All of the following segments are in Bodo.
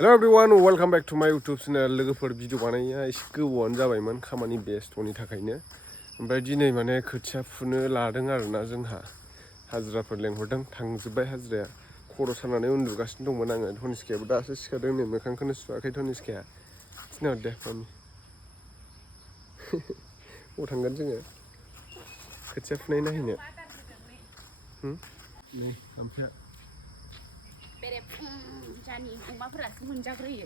Hello everyone, welcome back to my YouTube channel. लोगोफोर भिडिअ बानायनाया एसे गोबावानो जाबायमोन खामानि बेस्थ'नि थाखायनो ओमफ्राय दिनै माने खोथिया फुनो लादों आरोना जोंहा हाजिराफोर लेंहरदों थांजोबबाय हाजिराया खर' सानानै उन्दुगासिनो दंमोन आङो धनिस्कायाबो दासो सिखारदों नै मोखांखौनो सुवाखै धनिस्काया थिनहरदे मामि अबाव थांगोन जोङो खोथिया फुनाय नायहैनो नै ओमफ्राय बेरे फुंजानि अमाफोरासो मोनजाग्रोयो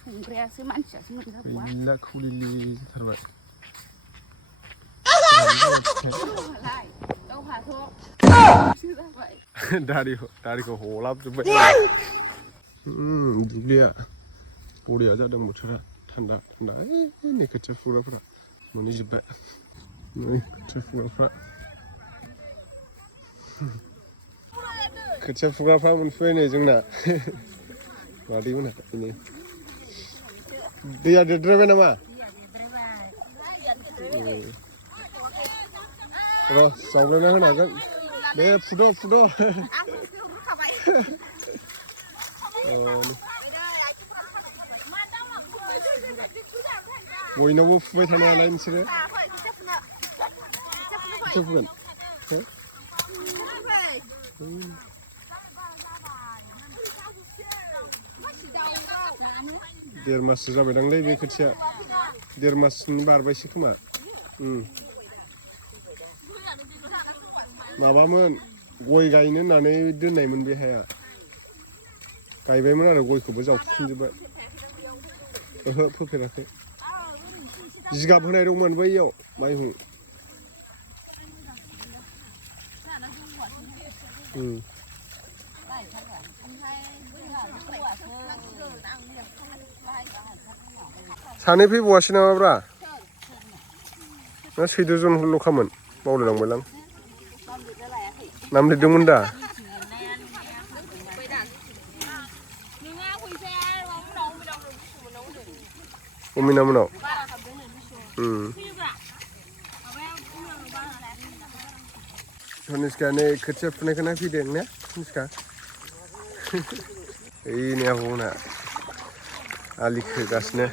संग्रायासो मानसियासो मोनजाबावा गैला खुलिलि जाथारबाय गावहाथ' जाबाय दारिखौ हलाबजोब्बाय दुब्लिया बरिया जादों बोथोरा थान्दा थान्दा नै खोथिया फुग्राफोरा मोनहैजोब्बाय नै खोथिया फुग्राफ्रा खोथिया फुग्राफ्रा मोनफैबाय नै जोंना मादैमोनहा नै दैया देरद्रायबाय नामा र' जावग्लायना होनो हागोन दे फुद' बयनावबो फुबाय थानो हालाय नोंसोरो खोथिया फुगोन देर माससो जाबायदांलै बे खोथिया देर मासनि बारबायसो खोमा माबामोन गय गायनो होननानै दोननायमोन बे हाया गायबायमोन आरो गयखौबो जावफुफिनजोब्बाय ओहो फोफेराखै जिगाब होनाय दंमोन बैयाव माइहुं सानै फैबावासै नामाब्रा ना सैद' जनल'खामोन बावलायलांबायलां नाम लिरदोंमोन दा अमिना मोनाव धनिस्का नै खोथिया फुनायखौ नायफैदों ने धनिस्का ओइ नै आब'मोनहा आलि खोगासिनो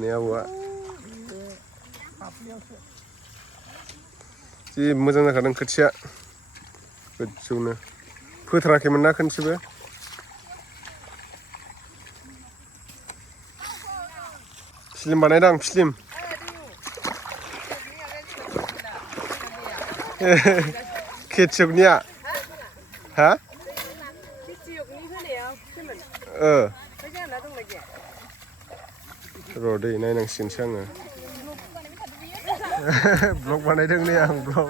नै आबौआ जि मोजां जाखादों खोथिया गोजौनो फोथाराखैमोन ना खनसेबो फिल्म बानायदां फिल्म खेथियकनिया हा र' दै नायनांसिगोनसो आङो ब्लग बानायदों नै आं ब्लग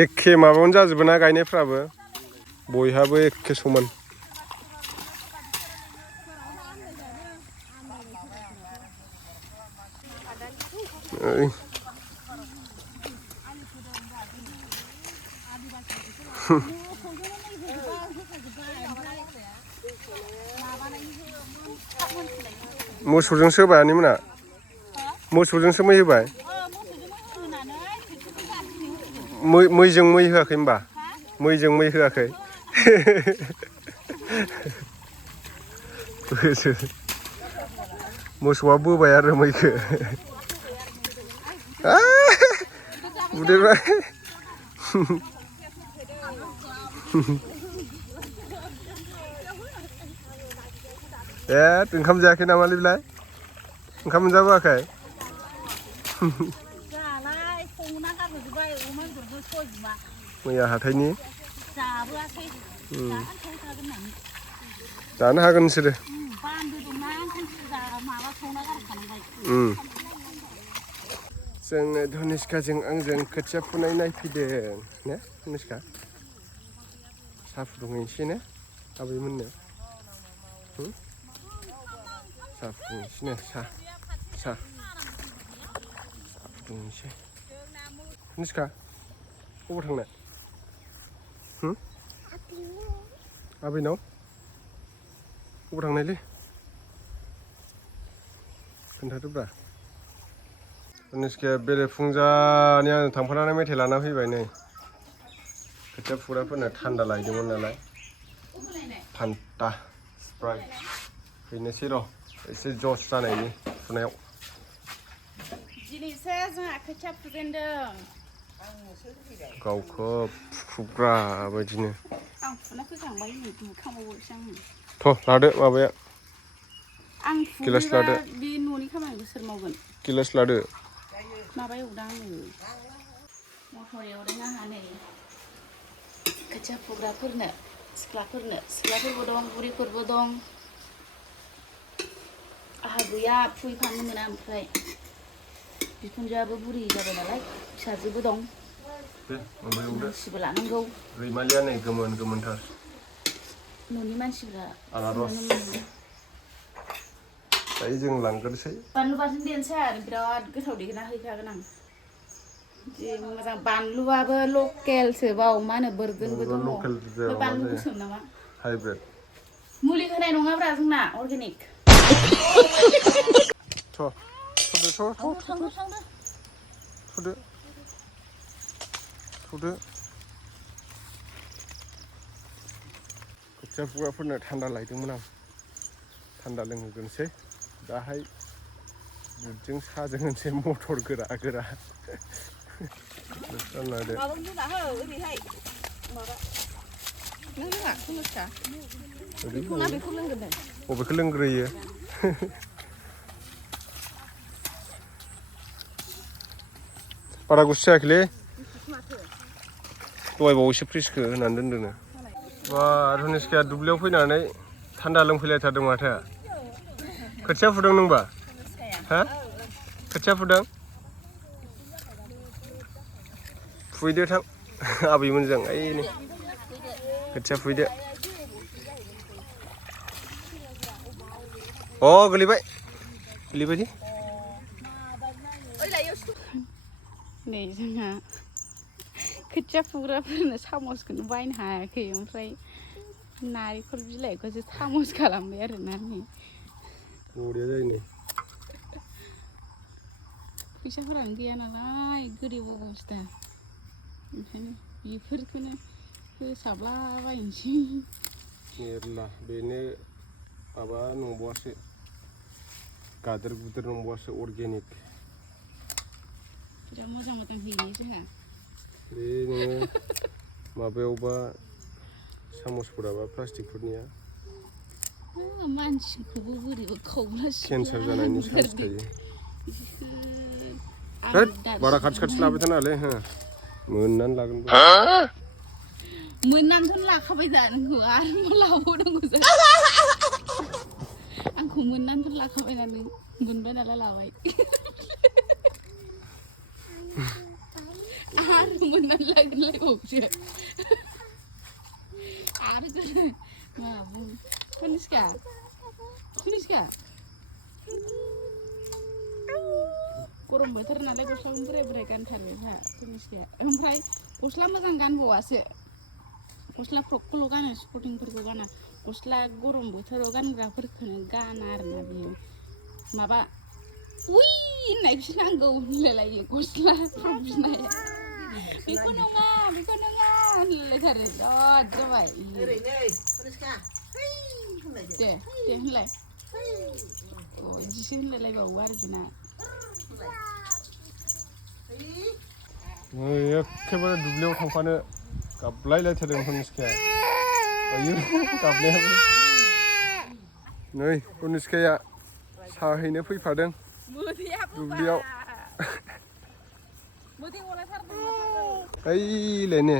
एखे माबायावनो जाजोबो ना गायनायफ्राबो बयहाबो एखे समान मोसौजोंसो होबाय आनैमोना मोसौजोंसो मै होबाय मैजों मै होआखै होमबा मैजों मै होआखै मोसौआ बोबाय आरो मैखो उदैबाय ओंखाम जायाखै नामालै बेलाय ओंखाम मोनजाबोआखै मैया हाथायनि जानो हागोन नोंसोरो जोङो धनिस्काजों आंजों खोथिया फुनाय नायफैदों ने धनिस्का साहा फुदुंहैनोसै ने आबैमोननो साहा फुदुंहैनोसै ने साहा फुदुंहैनोसै धनिस्का बबाव थांनो आबैनाव अबाव थांनायलै खोन्थादोब्रा निस्के बेरेफुंजानि आं थांफानानै मेथाइ लाना फैबाय नै खोथिया फुग्राफोरनो थान्दा लायदोंमोन नालाय फान्टा स्प्राइट हैनोसै र' एसे जस जानायनि फुनायाव दिनैसो जोंहा खोथिया फुजेनदों गावखौ फुग्रा बायदिनो आं फुना फैखांबाय नै दुखांबावोसो आङो थ' लादो माबाया आं फुयोबा बे न'नि खामानिखौ सोर मावगोन गिलास लादो माबा एवदां आङो मटर एवदों आंहा नै खोथिया फुग्राफोरनो सिख्लाफोरबो दं बुरिफोरबो दं आंहा गैया फुहैफानो मोना ओमफ्राय बिखुनजोआबो बुरि जाबाय नालाय फिसाजोबो दं मानसिबो लानांगौ रैमालिया नै गोमोनथार न'नि मानसिफ्रा आनारस दायो जों लांग्रोनोसै बानलु बाथोन देनोसै आरो बिराद गोथाव देना हैखागोन आं जि मोजां बानलुआबो लकेलसो बाव मा होनो बोरदोनबो दङ बे बानलु गोसोम नामा हाइब्रिद मुलि होनाय नङाब्रा जोंना अर्गेनिक थ'दो खोथिया फुग्राफोरनो थान्दा लायदोंमोन आं थान्दा लोंहोग्रोनोसै दाहाय दुधजों साजों होनोसै मटर गोरा बबेखौ लोंग्रोयो बारा गुसु जायाखैलै दहाय बावैसो फ्रिजखौ होनानै दोनदोंनो बा धनिस्काया दुब्लियाव फैनानै थान्दा लोंफैलायथारदों माथो खोथिया फुदों नोंबा हा खोथिया फुदों फुहैदो थां आबैमोनजों ओइनै खोथिया फुहैदो अ गोलैबाय नै जोंहा खोथिया फुग्राफोरनो सामसखौनो बायनो हायाखै ओमफ्राय नारेंखल बिलाइखौसो सामस खालामबाय आरोना नै बरिया जायो नै फैसाफोरानो गैया नालाय गोरिबावसो दा ओंखायनो बेफोरखौनो फोसाबलाबायनोसै मेरला बेनो माबा नंबावासो गादेर गुदेर नंबावासो अर्गेनिक बिराद मोजां हैयो जोंहा बे नोङो माबायावबा सामसफोराबा प्लास्टिकफोरनिया मानसिखौबो बोरैबा खावला केन्सार जानायनि चान्स थायो बारा खाथि लाबाय थानाङालै हो मोननानै लागोन मोननानैथ' लाखाबाय दा नोंखौ आरो मा लाबावनांगौ जायो आंखौ मोननानैथ' लाखाबाय ना नों मोनबाय नालाय लाबाय आरो मोननानै लागोनलायबावसो आरो मा बुं कनिष्का गरम बोथोर नालाय गस्लाखौ बोराय गानथारो जोंहा कनिष्काया ओमफ्राय गस्ला मोजां गानबावासो गस्ला फ्रकखौल' गानो स्पर्टिंफोरखौ गाना गस्ला गरम बोथोराव गानग्राफोरखौनो गाना आरोना बियो माबा उइ होननायखौसो नांगौ होनलायलायो गस्ला फ्रक बिनाया बेखौ नङा होनलायलायथारो बिराद जाबाय दे होनलाय बिदिसो होनलायलायबावो आरो बिना एखेबारे दुब्लियाव थांफानो गाबलायलायथारदों कनिष्काया आयौ गाबनायाबो नै कनिष्काया साहैनो फैफादों दुब्लियाव ओइलायनो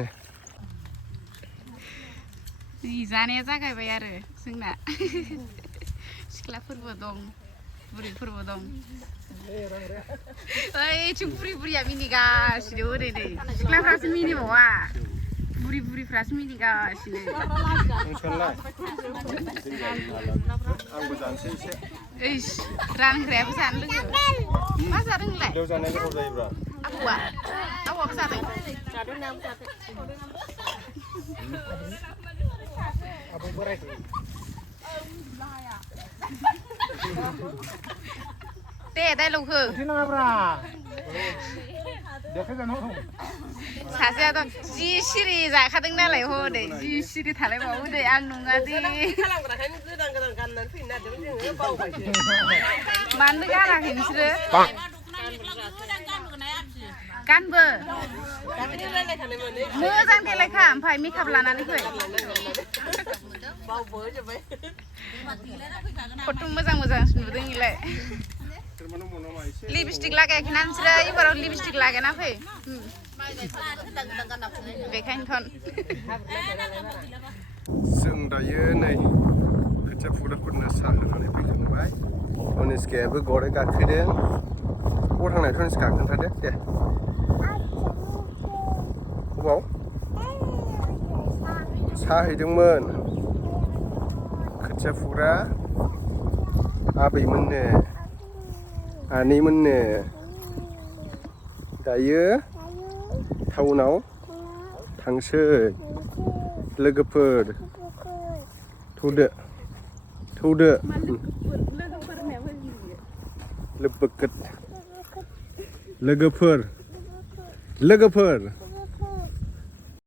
जानाया जागायबाय आरो जोंना सिख्लाफोरबो दं बुरिफोरबो दं ओइथिं बुरिया मिनिगासिनो ओरैनो सिख्लाफ्रासो मिनिबावा बुरिफ्रासो मिनिगासिनो आंबो जानोसै एसे ओइस रानग्रायाबो जानो लोगो मा जादों नोंलाय जानाय गोथाव जायोब्रा आबौआबो जादों आबौ बोरायखौ दे दाइलग हो सासेयाथ' जि सिरि जाखादों नालाय हनै जि सिरि थालायबावो दे आं नङा दे मानो गानाखै नोंसोरो गानबो मोजां देलायखा ओमफ्राय मेकआप लानानै फै फट' मोजां नुदों इलाय लिपस्टिक लागायाखैना नोंसोरो एबाराव लिपस्टिक लागायना फै बेखायनोथ' जों दायो नै खोथिया फुग्राफोरनो साहा होनानै फैखांबाय तनिस्कायाबो गराय गाखोदों बबाव थांनाय तनिस्का खोन्थादो दे बबाव साहा हैदोंमोन खोथिया फुग्रा आबैमोननो आनैमोननो दायो टाउनाव थांसै लोगोफोर थौदो लोगोफोर